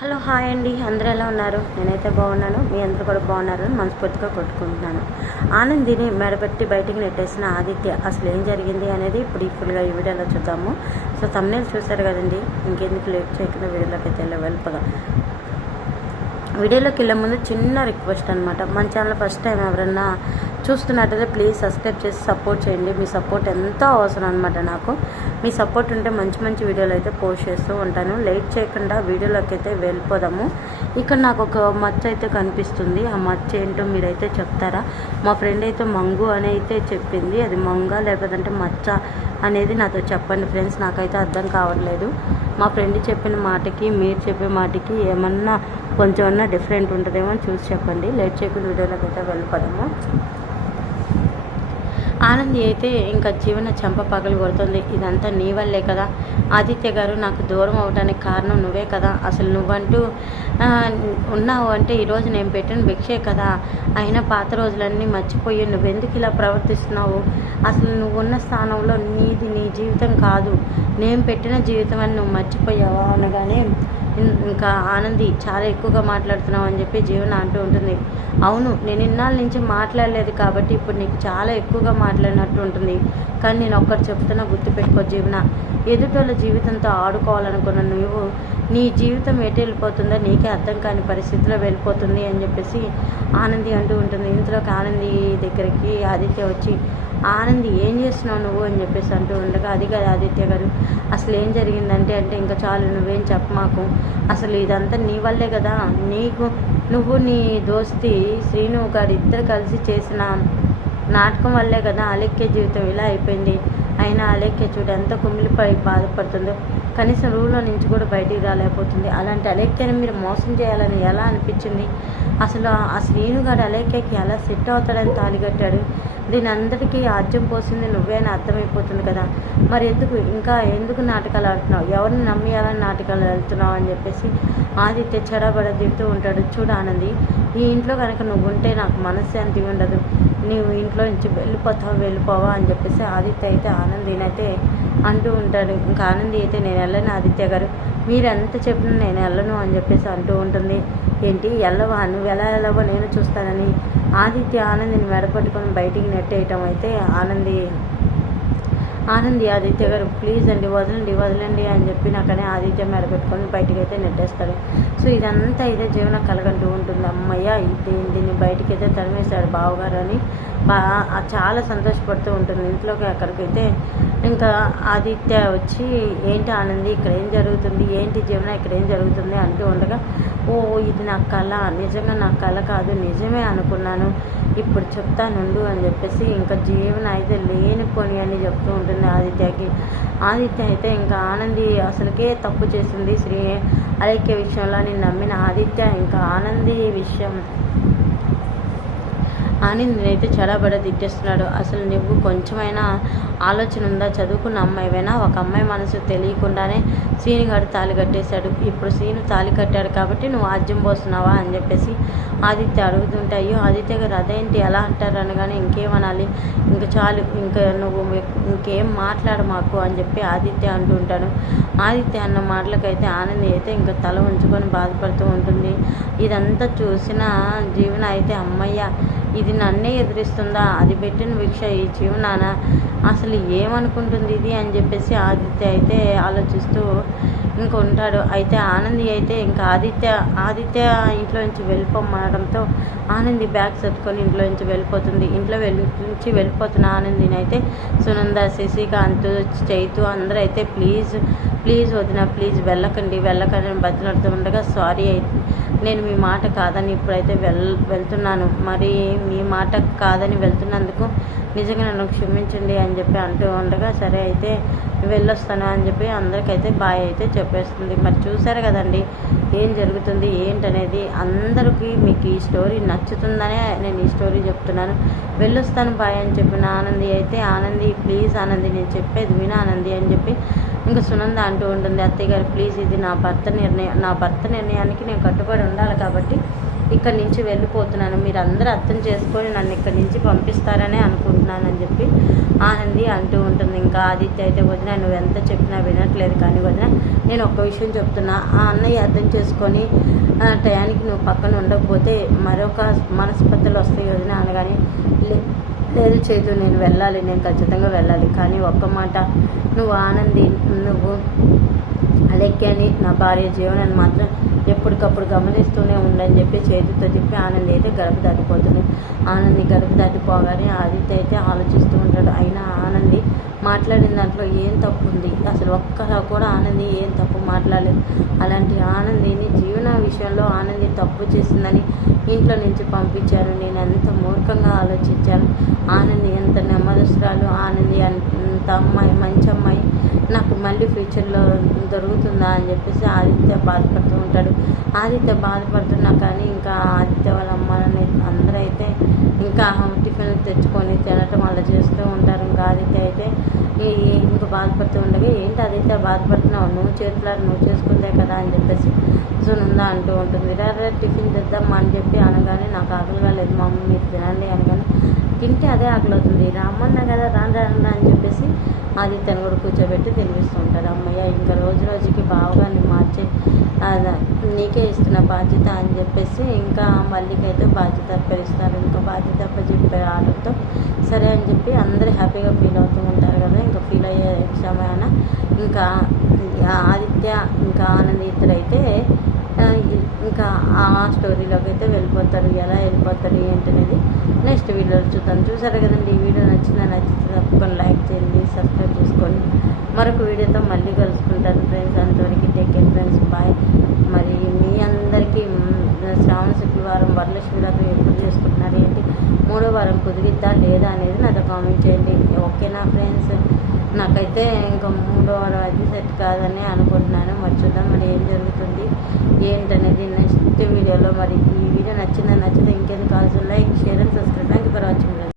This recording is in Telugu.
హలో హాయ్ అండి. అందరూ ఎలా ఉన్నారు? నేనైతే బాగున్నాను. మీ అందరూ కూడా బాగున్నారు మనస్ఫూర్తిగా కొట్టుకుంటున్నాను. ఆనందిని మెడపెట్టి బయటికి నెట్టేసిన ఆదిత్య అసలు ఏం జరిగింది అనేది ఇప్పుడు ఈ ఫుల్గా ఈ వీడియోలో చూద్దాము. సో తమ్నేలు చూశారు కదండి? ఇంకెందుకు లేట్ చేయకుండా వీడియోలోకి అయితే వెళ్ళి వెళ్ళిపోదాం. వీడియోలోకి వెళ్ళే ముందు చిన్న రిక్వెస్ట్ అనమాట మన ఛానల్ ఫస్ట్ టైం ఎవరన్నా చూస్తున్నట్టయితే ప్లీజ్ సబ్స్క్రైబ్ చేసి సపోర్ట్ చేయండి. మీ సపోర్ట్ ఎంతో అవసరం అనమాట నాకు. మీ సపోర్ట్ ఉంటే మంచి మంచి వీడియోలు అయితే పోస్ట్ చేస్తూ ఉంటాను. లేట్ చేయకుండా వీడియోలోకి అయితే వెళ్ళిపోదాము. ఇక్కడ నాకు ఒక మచ్చ అయితే కనిపిస్తుంది. ఆ మచ్చ ఏంటో మీరైతే చెప్తారా? మా ఫ్రెండ్ అయితే మంగు అని అయితే చెప్పింది. అది మంగ లేకపోతే మచ్చ అనేది నాతో చెప్పండి ఫ్రెండ్స్. నాకైతే అర్థం కావట్లేదు. మా ఫ్రెండ్ చెప్పిన మాటకి మీరు చెప్పే మాటకి ఏమన్నా కొంచెమన్నా డిఫరెంట్ ఉంటుందేమో చూసి చెప్పండి. లేట్ చేయకుండా వీడియోలోకి అయితే వెళ్ళిపోదాము. ఆనంది అయితే ఇంకా జీవన చెంప పగలు కొడుతుంది. ఇదంతా నీ వల్లే కదా. ఆదిత్య గారు నాకు దూరం అవడానికి కారణం నువ్వే కదా. అసలు నువ్వంటూ ఉన్నావు అంటే ఈరోజు నేను పెట్టిన భిక్షే కదా. అయినా పాత రోజులన్నీ మర్చిపోయి నువ్వెందుకు ఇలా ప్రవర్తిస్తున్నావు? అసలు నువ్వు ఉన్న స్థానంలో నీది నీ జీవితం కాదు. నేను పెట్టిన జీవితం అని నువ్వు మర్చిపోయావా? అనగానే ఇంకా ఆనంది చాలా ఎక్కువగా మాట్లాడుతున్నావు అని చెప్పి జీవన అంటూ ఉంటుంది. అవును నేను ఇన్నాళ్ళ నుంచి మాట్లాడలేదు కాబట్టి ఇప్పుడు నీకు చాలా ఎక్కువగా మాట్లాడినట్టు ఉంటుంది. కానీ నేను ఒక్కటి చెప్తున్నా గుర్తుపెట్టుకో జీవన. ఎదుటోళ్ళ జీవితంతో ఆడుకోవాలనుకున్న నువ్వు నీ జీవితం ఎటు వెళ్ళిపోతుందో నీకే అర్థం కాని పరిస్థితిలో వెళ్ళిపోతుంది అని చెప్పేసి ఆనంది అంటూ ఉంటుంది. ఇంతలోకి ఆనంది దగ్గరికి ఆదిత్య వచ్చి ఆనంది ఏం చేస్తున్నావు నువ్వు? అని చెప్పేసి అంటూ ఉండగా అది కాదు ఆదిత్య గారు అసలు ఏం జరిగిందంటే అంటే ఇంకా చాలు నువ్వేం చెప్ప మాకు. అసలు ఇదంతా నీ వల్లే కదా. నీకు నువ్వు నీ దోస్తి శ్రీను గారు ఇద్దరు కలిసి చేసిన నాటకం వల్లే కదా అలెక్కే జీవితం ఇలా అయిపోయింది. అయినా అలెక్కే చూడు ఎంత కుమిలిపై బాధపడుతుందో. కనీసం రూల్లో నుంచి కూడా బయటికి రాలేకపోతుంది. అలాంటి అలెక్కేని మీరు మోసం చేయాలని ఎలా అనిపించింది? అసలు ఆ శ్రీను గారు అలెక్కకి ఎలా సెట్ అవుతాడని తాలిగట్టాడు దీని అందరికీ ఆజ్యం పోసింది నువ్వే అని అర్థమైపోతుంది కదా. మరి ఎందుకు? ఇంకా ఎందుకు నాటకాలు ఆడుతున్నావు? ఎవరిని నమ్మేయాలని నాటకాలు వెళ్తున్నావు అని చెప్పేసి ఆదిత్య చెడబడ తిడుతూ ఉంటాడు. చూడు ఆనంది ఈ ఇంట్లో కనుక నువ్వు ఉంటే నాకు మనశ్శాంతి ఉండదు. నీవు ఇంట్లో నుంచి వెళ్ళిపోతావు వెళ్ళిపోవా అని చెప్పేసి ఆదిత్య అయితే ఆనందినైతే అంటూ ఉంటాడు ఇంకా ఆనంది అయితే నేను వెళ్ళను ఆదిత్య గారు. మీరు ఎంత చెప్పినా నేను వెళ్ళను అని చెప్పేసి అంటూ ఉంటుంది. ఏంటి? వెళ్ళవా? నువ్వు ఎలా వెళ్ళవో నేను చూస్తానని. ఆదిత్య ఆనందిని మెడపట్టుకొని బయటికి నెట్టేయటం అయితే ఆనంది ఆనంది ఆదిత్య గారు ప్లీజ్ అండి వదలండి వదలండి అని చెప్పి నాకనే ఆదిత్య మెడ పెట్టుకొని బయటికి అయితే నెట్టేస్తాడు సో ఇదంతా అయితే జీవన కలగంటూ ఉంటుంది. అమ్మయ్య ఇది దీన్ని బయటికి అయితే తరిమేశాడు బావగారు అని బా చాలా సంతోషపడుతూ ఉంటుంది. ఇంట్లోకి అక్కడికైతే ఇంకా ఆదిత్య వచ్చి ఏంటి ఆనంది ఇక్కడ ఏం జరుగుతుంది? ఏంటి జీవన? ఇక్కడ ఏం జరుగుతుంది? అంటూ ఉండగా ఓ ఇది నా కళ. నిజంగా నా కళ కాదు. నిజమే అనుకున్నాను. ఇప్పుడు చెప్తానుండు అని చెప్పేసి ఇంకా జీవన అయితే లేనిపోని అని చెప్తూ ఉంటుంది ఆదిత్యకి. ఆదిత్య అయితే ఇంకా ఆనంది అసలుకే తప్పు చేసింది శ్రీ అలైక్య విషయంలో. నేను నమ్మిన ఆదిత్య ఇంకా ఆనంది విషయం ఆనందిని అయితే చెడబడ తిట్టేస్తున్నాడు. అసలు నువ్వు కొంచెమైనా ఆలోచన ఉందా? చదువుకున్న అమ్మాయివైనా? ఒక అమ్మాయి మనసు తెలియకుండానే సీని గారు తాళి కట్టేశాడు. ఇప్పుడు సీను తాళి కట్టాడు కాబట్టి నువ్వు ఆజ్యం పోస్తున్నావా అని చెప్పేసి ఆదిత్య అడుగుతుంటే అయ్యో ఆదిత్య గారు అదేంటి ఎలా అంటారు అనగానే ఇంకేమనాలి? ఇంకా చాలు ఇంకా నువ్వు ఇంకేం మాట్లాడు మాకు అని చెప్పి ఆదిత్య అంటుంటాడు ఆదిత్య అన్న మాటలకైతే ఆనంది అయితే ఇంకా తల ఉంచుకొని బాధపడుతూ ఉంటుంది. ఇదంతా చూసిన జీవన అయితే అమ్మయ్య ఇది నన్నే ఎదిరిస్తుందా? అది పెట్టిన భిక్ష ఈ జీవనాన అసలు ఏమనుకుంటుంది ఇది అని చెప్పేసి ఆదిత్య అయితే ఆలోచిస్తూ ఇంకా ఉంటాడు. అయితే ఆనంది అయితే ఇంకా ఆదిత్య ఆదిత్య ఇంట్లో నుంచి వెళ్ళిపోమనడంతో ఆనంది బ్యాగ్ సర్దుకొని ఇంట్లో నుంచి వెళ్ళిపోతుంది. ఇంట్లో వెళ్ళి నుంచి వెళ్ళిపోతున్న ఆనందిని అయితే సునంద శశికాంత్ చైతు అందరూ అయితే ప్లీజ్ ప్లీజ్ వదిన ప్లీజ్ వెళ్ళకండి వెళ్ళకండి అని బతిలాడుతూ ఉండగా సారీ అయితే నేను మీ మాట కాదని ఇప్పుడైతే వెల్ వెళ్తున్నాను. మరి మీ మాట కాదని వెళ్తున్నందుకు నిజంగా నన్ను క్షమించండి అని చెప్పి అంటూ ఉండగా సరే అయితే వెళ్ళొస్తాను అని చెప్పి అందరికైతే బాయ్ అయితే చెప్పేస్తుంది. మరి చూసారు కదండి ఏం జరుగుతుంది ఏంటనేది అందరికీ మీకు ఈ స్టోరీ నచ్చుతుందనే నేను ఈ స్టోరీ చెప్తున్నాను. వెళ్ళొస్తాను బాయ్ అని చెప్పిన ఆనంది అయితే ఆనంది ప్లీజ్ ఆనంది నేను చెప్పేది విన ఆనంది అని చెప్పి ఇంకా సునంద అంటూ ఉంటుంది. అత్తయ్య గారు ప్లీజ్ ఇది నా భర్త నిర్ణయం నా భర్త నిర్ణయానికి నేను కట్టుబడి ఉండాలి కాబట్టి ఇక్కడి నుంచి వెళ్ళిపోతున్నాను. మీరు అందరూ అర్థం చేసుకొని నన్ను ఇక్కడి నుంచి పంపిస్తారనే అనుకుంటున్నానని చెప్పి ఆనంది అంటూ ఉంటుంది. ఇంకా ఆదిత్య అయితే వదిన నువ్వు ఎంత చెప్పినా వినట్లేదు కానీ వదిన నేను ఒక్క విషయం చెప్తున్నా. ఆ అన్నయ్య అర్థం చేసుకొని ఆ టయానికి నువ్వు పక్కన ఉండకపోతే మరొక మనస్పర్ధలు వస్తాయి వదిన అనగానే లేదు చేతు నేను వెళ్ళాలి నేను ఖచ్చితంగా వెళ్ళాలి. కానీ ఒక్క మాట నువ్వు ఆనంది నువ్వు అలెక్కని నా భార్య జీవనాన్ని మాత్రం ఎప్పటికప్పుడు గమనిస్తూనే ఉండని చెప్పి చేతితో చెప్పి ఆనంద్ అయితే గడప దాటిపోతుంది. ఆనంది గడప దాటిపోగానే ఆదిత్య అయితే ఆలోచిస్తూ ఉంటాడు అయినా ఆనంది మాట్లాడిన దాంట్లో ఏం తప్పు ఉంది అసలు ఒక్కలా కూడా ఆనంది ఏం తప్పు మాట్లాడలేదు. అలాంటి ఆనందిని జీవన విషయంలో ఆనంది తప్పు చేసిందని ఇంట్లో నుంచి పంపించాను నేను ఎంత మూర్ఖంగా ఆలోచించాను. ఆనంది ఎంత నెమ్మదస్తురాలు. ఆనంది అంత అమ్మాయి మంచి అమ్మాయి. నాకు మళ్ళీ ఫ్యూచర్లో దొరుకుతుందా అని చెప్పేసి ఆదిత్య బాధపడుతూ ఉంటాడు. ఆదిత్య బాధపడుతున్నా కానీ ఇంకా ఆదిత్య వాళ్ళ అమ్మాలని అందరూ అయితే ఇంకా టిఫిన్ తెచ్చుకొని తినటం అలా చేస్తూ ఉంటారు ఇంకా ఆదిత్య అయితే ఈ ఇంకా బాధపడుతూ ఉండగా ఏంటి అదైతే బాధపడుతున్నావు? నువ్వు చేతులు నువ్వు చేసుకుందే కదా అని చెప్పేసి సునంద అంటూ ఉంటుంది. రా టిఫిన్ తెద్దామా? అని చెప్పి అనగానే నాకు ఆకలి కాలేదు మా అమ్మ మీరు తినండి అనగానే తింటే అదే ఆకలి అవుతుంది రమ్మన్నా కదా రాను రాను అని చెప్పేసి ఆదిత్యను కూడా కూర్చోబెట్టి తినిపిస్తూ ఉంటారు అమ్మయ్య ఇంకా రోజు రోజుకి బావగాన్ని మార్చే అద- నీకే ఇస్తున్న బాధ్యత అని చెప్పేసి ఇంకా మళ్ళీకైతే బాధ్యత అప్పగిస్తారు. ఇంకా బాధ్యత అప్పచెప్పే వాళ్ళతో సరే అని చెప్పి అందరూ హ్యాపీగా ఫీల్ అవుతూ ఉంటారు కదా. ఇంకా ఫీల్ అయ్యే సమయాన ఇంకా ఆదిత్య ఇంకా ఆనంద్ ఇద్దరైతే ఇంకా ఆ స్టోరీలోకి అయితే వెళ్ళిపోతారు. ఎలా వెళ్ళిపోతారు ఏంటనేది నెక్స్ట్ వీడియోలో చూద్దాం. చూసారు కదండి ఈ వీడియో నచ్చిందా నచ్చితే తప్పకుండా లైక్ చేయండి సబ్స్క్రైబ్ చేసుకోండి. మరొక వీడియోతో మళ్ళీ కలుసుకుంటాను ఫ్రెండ్స్. అంతవరకు టేక్ కేర్ ఫ్రెండ్స్ బాయ్ మరి మీ అందరికీ శ్రావణ శుక్రవారం వరలక్ష్మి ఎప్పుడు చేసుకుంటున్నారు ఏంటి? మూడో వారం కుదిరిద్దా లేదా అనేది నాతో కామెంట్ చేయండి. ఓకేనా ఫ్రెండ్స్? నాకైతే ఇంకా మూడో వారం అది సెట్ కాదని అనుకుంటున్నాను. మరి చూద్దాం మరి ఏం జరుగుతుంది. ఏంటనేది నెక్స్ట్ వీడియోలో. మరి ఈ వీడియో నచ్చిందని నచ్చితే ఇంకేం కావాల్సిన లైక్ షేర్ అండ్ సబ్స్క్రైబ్